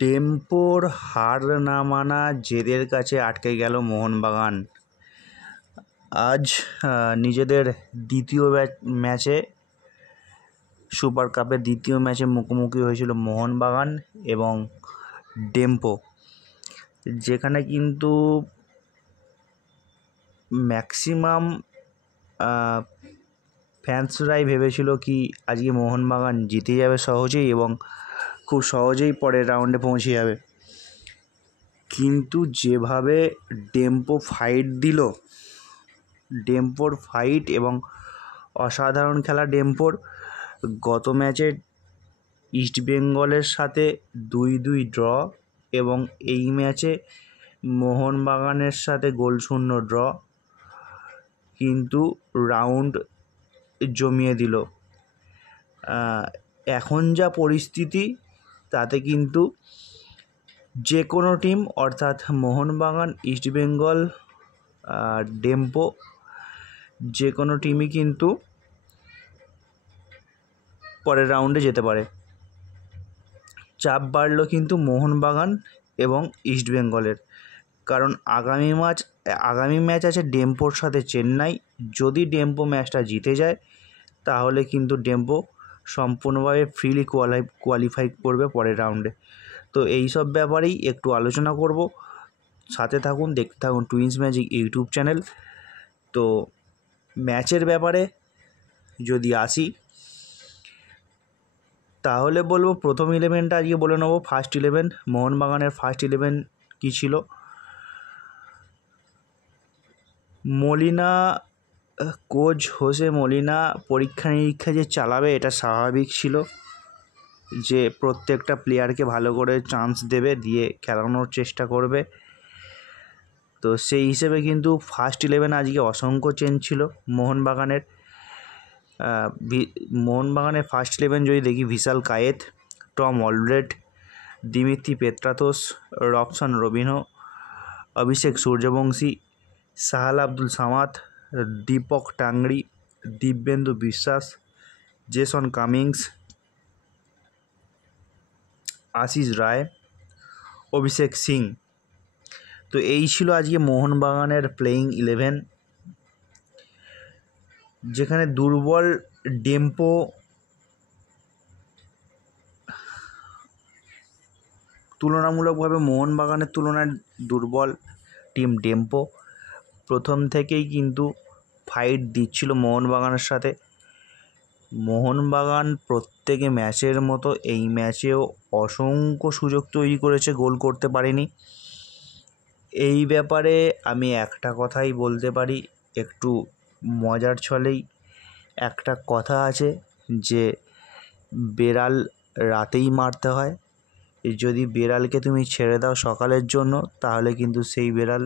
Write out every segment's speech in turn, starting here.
টেম্পোর হার না মানা জেদের কাছে আটকে গেল মোহনবাগান। আজ নিজেদের দ্বিতীয় ম্যাচে সুপার কাপের দ্বিতীয় ম্যাচে মুখোমুখি হয়েছিল মোহনবাগান এবং টেম্পো, যেখানে কিন্তু ম্যাক্সিমাম ফ্যান্সরাই ভেবেছিল কি আজকে মোহনবাগান জিতে যাবে সহজেই এবং খুব সহজেই পরের রাউন্ডে পৌঁছে যাবে। কিন্তু যেভাবে টেম্পো ফাইট দিল, টেম্পোর ফাইট এবং অসাধারণ খেলা টেম্পোর। গত ম্যাচে ইস্টবেঙ্গলের সাথে 2-2 ড্র এবং এই ম্যাচে মোহনবাগানের সাথে গোলশূন্য ড্র, কিন্তু রাউন্ড জমিয়ে দিল। এখন যা পরিস্থিতি তাতে কিন্তু যে কোনো টিম, অর্থাৎ মোহনবাগান, ইস্টবেঙ্গল, টেম্পো, যে কোনো টিমই কিন্তু পরের রাউন্ডে যেতে পারে। চাপ বাড়ল কিন্তু মোহনবাগান এবং ইস্টবেঙ্গলের, কারণ আগামী ম্যাচ আছে টেম্পোর সাথে চেন্নাই। যদি টেম্পো ম্যাচটা জিতে যায় তাহলে কিন্তু টেম্পো সম্পূর্ণভাবে ফ্রিলি কোয়ালিফাই করবে পরের রাউন্ডে। তো এই সব ব্যাপারেই একটু আলোচনা করব। সাথে থাকুন, দেখতে থাকুন টুইন্স ম্যাজিক ইউটিউব চ্যানেল। তো ম্যাচের ব্যাপারে যদি আসি তাহলে বলবো প্রথম 11টা আজকে বলে নেবো। ফার্স্ট 11 মোহনবাগানের ফার্স্ট 11 কী ছিল? মলিনা, কোচ হোসে মলিনা পরীক্ষা নিরীক্ষা যে চালাবে এটা স্বাভাবিক ছিল, যে প্রত্যেকটা প্লেয়ারকে ভালো করে চান্স দেবে, দিয়ে খেলানোর চেষ্টা করবে। তো সেই হিসেবে কিন্তু ফার্স্ট 11 আজকে অসংখ্য চেঞ্জ ছিল মোহনবাগানের। ফার্স্ট 11 যদি দেখি, Vishal Kaith, Tom Aldred, Dimitri Petratos, Robson Robinho, Abhishek Suryavanshi, Sahal Abdul Samad, Deepak Tangri, Dibyendu Biswas, Jason Cummings, Ashish Roy, Abhishek Singh. তো এই ছিল আজকে মোহনবাগানের প্লেয়িং 11, যেখানে দুর্বল টেম্পো তুলনামূলকভাবে মোহনবাগানের তুলনায় দুর্বল টিম টেম্পো প্রথম থেকেই কিন্তু ফাইট দিচ্ছিল মোহনবাগানের সাথে। মোহনবাগান প্রত্যেকে ম্যাচের মতো এই ম্যাচেও অসংখ্য সুযোগ তৈরি করেছে, গোল করতে পারেনি। এই ব্যাপারে আমি একটা কথাই বলতে পারি, একটু মজার ছলেই একটা কথা আছে যে বেড়াল রাতেই মারতে হয়। যদি বেড়ালকে তুমি ছেড়ে দাও সকালের জন্য, তাহলে কিন্তু সেই বেড়াল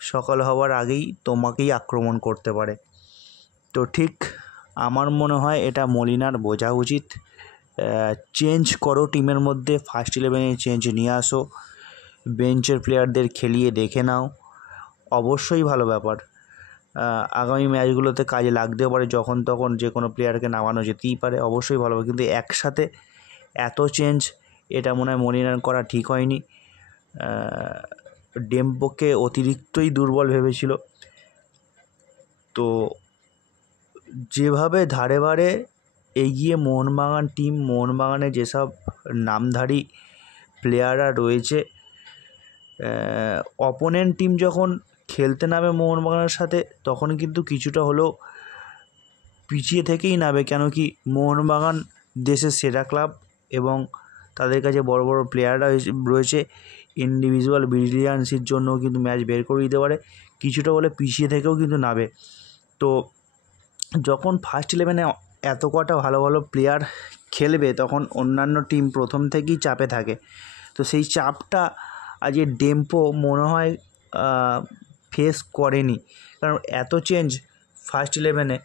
সকাল হওয়ার আগেই তোমাকেই আক্রমণ করতে পারে। তো ঠিক আমার মনে হয় এটা মলিনার বোঝা উচিত। চেঞ্জ করো টিমের মধ্যে, ফার্স্ট 11-এ চেঞ্জ নিয়ে আসো, বেঞ্চের প্লেয়ারদের খেলিয়ে দেখে নাও, অবশ্যই ভালো ব্যাপার। আগামী ম্যাচগুলোতে কাজে লাগতেও পারে, যখন তখন যে কোনো প্লেয়ারকে নামানো যেতেই পারে, অবশ্যই ভালো হবে। কিন্তু একসাথে এত চেঞ্জ, এটা মনে হয় মলিনার করা ঠিক হয়নি। টেম্পোকে অতিরিক্তই দুর্বল ভেবেছিল। তো যেভাবে ধারে বারে এগিয়ে মোহনবাগানে যেসব নামধারী প্লেয়াররা রয়েছে, অপোনেন্ট টিম যখন খেলতে নামে মোহনবাগানের সাথে, তখন কিন্তু কিছুটা হলেও পিছিয়ে থেকেই নামে। কেন কি, মোহনবাগান দেশের সেরা ক্লাব এবং তাদের কাছে বড় বড় প্লেয়াররা রয়েছে, ইন্ডিভিজুয়াল ব্রিলিয়ান্সির জন্য কিন্তু ম্যাচ বের করে দিতে পারে। কিছুটা হলে পিছিয়ে থেকেও কিন্তু নামে। তো যখন ফার্স্ট 11-এ এত কটা ভালো ভালো প্লেয়ার খেলবে, তখন অন্যান্য টিম প্রথম থেকেই চাপে থাকে। তো সেই চাপটা আজকে টেম্পো মনে হয় ফেস করেনি, কারণ এত চেঞ্জ ফার্স্ট 11-এ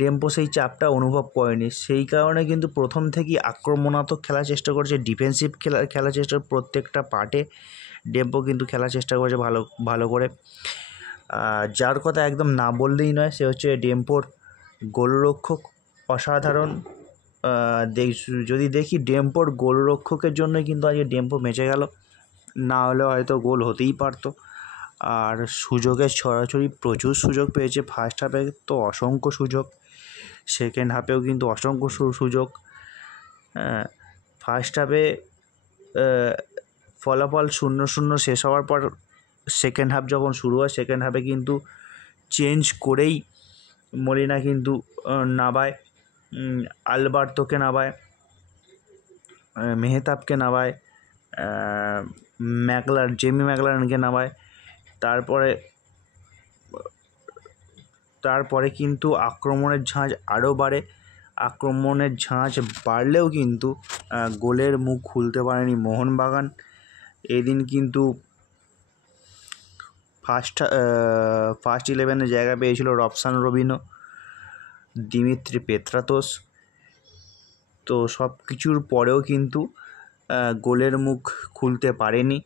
টেম্পো সেই চাপটা অনুভব করেনি। সেই কারণে কিন্তু প্রথম থেকেই আক্রমণাত্মক খেলার চেষ্টা করেছে, ডিফেন্সিভ খেলার চেষ্টা, প্রত্যেকটা পার্টে টেম্পো কিন্তু খেলার চেষ্টা করেছে ভালো করে। যার কথা একদম না বললেই নয়, সে হচ্ছে টেম্পোর গোলরক্ষক, অসাধারণ যদি দেখি ডেম্পোর গোলরক্ষকের জন্যই কিন্তু আজকে ডেম্পো বেঁচে গেল, না হলে হয়তো গোল হতেই পারতো। আর সুযোগের ছড়াছড়ি প্রচুর সুযোগ পেয়েছে। ফার্স্ট হাফে তো অসংখ্য সুযোগ, সেকেন্ড হাফেও কিন্তু অসংখ্য সুযোগ। ফার্স্ট হাফে ফলাফল 0-0 শেষ হওয়ার পর সেকেন্ড হাফ যখন শুরু হয়, সেকেন্ড হাফে কিন্তু চেঞ্জ করেই মলিনা কিন্তু নামায়, আলবার্তোকে নামায়, মেহতাবকে নামায়, জেমি ম্যাকলারেনকে নামায়। তারপরে কিন্তু আক্রমণের ঝাঁজ আরও বাড়ে। আক্রমণের ঝাঁজ বাড়লেও কিন্তু গোলের মুখ খুলতে পারেনি মোহনবাগান। এদিন কিন্তু ফার্স্ট 11-এ জায়গা পেয়েছিল রবসান রবিনো, দিমিত্রি পেত্রাতোস। তো সব কিছুর পরেও কিন্তু গোলের মুখ খুলতে পারেনি।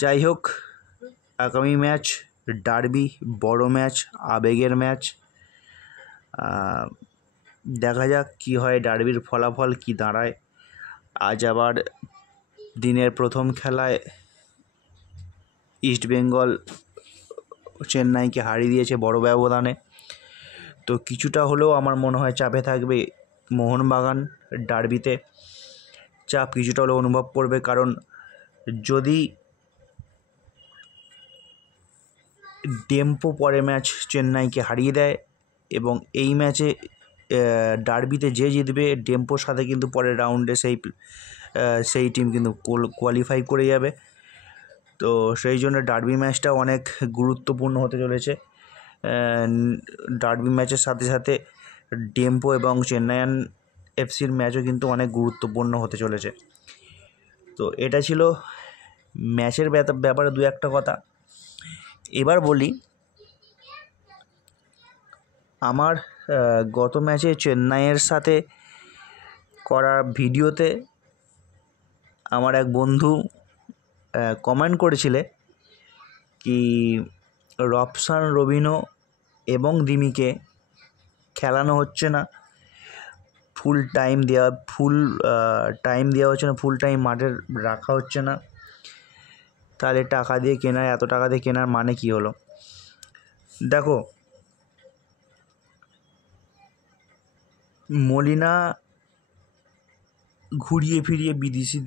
যাই হোক, আগামী ম্যাচ ডার্বি, বড় ম্যাচ, আবেগের ম্যাচ। দেখা যাক কী হয়, ডার্বির ফলাফল কি দাঁড়ায়। আজ আবার দিনের প্রথম খেলায় ইস্টবেঙ্গল চেন্নাইকে হারিয়ে দিয়েছে বড় ব্যবধানে। তো কিছুটা হলেও আমার মনে হয় চাপে থাকবে মোহনবাগান। ডার্বিতে চাপ কিছুটা হলেও অনুভব করবে, কারণ যদি ডেম্পো পরের ম্যাচ চেন্নাইকে হারিয়ে দেয় এবং এই ম্যাচে ডার্বিতে যে জিতবে ডেম্পোর সাথে কিন্তু পরের রাউন্ডে সেই টিম কিন্তু কোয়ালিফাই করে যাবে। তো সেই জন্য ডার্বি ম্যাচটা অনেক গুরুত্বপূর্ণ হতে চলেছে। ডার্বি ম্যাচের সাথে সাথে ডেম্পো এবং চেন্নাইয়ান এফসির ম্যাচও কিন্তু অনেক গুরুত্বপূর্ণ হতে চলেছে। তো এটা ছিল ম্যাচের ব্যাপারে দু একটা কথা। এবার বলি, আমার গত ম্যাচে চেন্নাইয়ের সাথে করা ভিডিওতে আমার এক বন্ধু কমেন্ট করেছিলে কি রবসান রবিনো এবং দিমিকে খেলানো হচ্ছে না, ফুল টাইম দেওয়া হচ্ছে না, ফুল টাইম মাঠে রাখা হচ্ছে না, তাহলে এত টাকা দিয়ে কেনার মানে কি হলো? দেখো, মলিনা ঘুরিয়ে ফিরিয়ে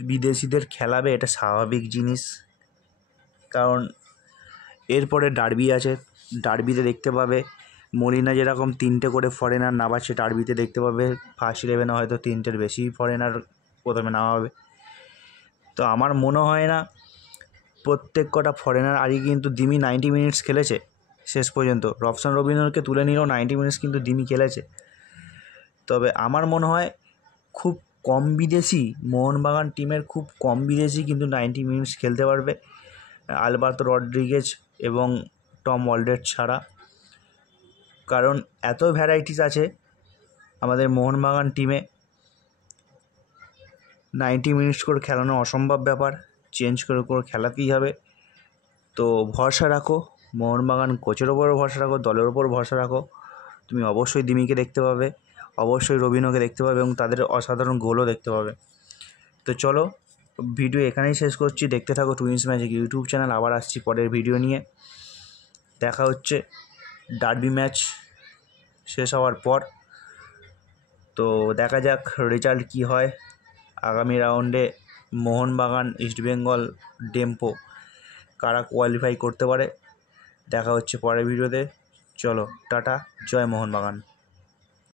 বিদেশিদের খেলাবে, এটা স্বাভাবিক জিনিস। কারণ এরপরে ডার্বি আছে, ডার্বিতে দেখতে পাবে মলিনা যেরকম 3টে করে ফরেনার নামাচ্ছে, ডার্বিতে দেখতে পাবে ফার্স্ট 11-এ হয়তো 3টের বেশি ফরেনার প্রথমে নামাবে। তো আমার মনে হয় না প্রত্যেক কটা ফরেনার, আগে কিন্তু দিমি 90 মিনিটস খেলেছে শেষ পর্যন্ত। রবসান রবিনোকে তুলে নিলেও 90 মিনিটস কিন্তু দিমি খেলেছে। তবে আমার মনে হয় খুব কম বিদেশি, মোহনবাগান টিমের খুব কম বিদেশি কিন্তু 90 মিনিটস খেলতে পারবে, আলবার্তো রড্রিগেজ এবং টম ওয়ালডেট ছাড়া। কারণ এত ভ্যারাইটিস আছে আমাদের মোহনবাগান টিমে, 90 মিনিটস করে খেলানো অসম্ভব ব্যাপার, চেঞ্জ করে খেলাতেই হবে। তো ভরসা রাখো মোহনবাগান কোচের ওপরও ভরসা রাখো, দলের ওপর ভরসা রাখো। তুমি অবশ্যই দিমিকে দেখতে পাবে, অবশ্যই রবিনোকে দেখতে পাবে এবং তাদের অসাধারণ গোলও দেখতে পাবে। তো চলো, ভিডিও এখানেই শেষ করছি। দেখতে থাকো টুইন্স ম্যাজিক ইউটিউব চ্যানেল। আবার আসছি পরের ভিডিও নিয়ে। দেখা হচ্ছে ডার্বি ম্যাচ শেষ হওয়ার পর। তো দেখা যাক রেজাল্ট কী হয়। আগামী রাউন্ডে মোহনবাগান, ইস্টবেঙ্গল, ডেম্পো কারা কোয়ালিফাই করতে পারে। দেখা হচ্ছে পরের ভিডিওতে। চলো টাটা, জয় মোহনবাগান।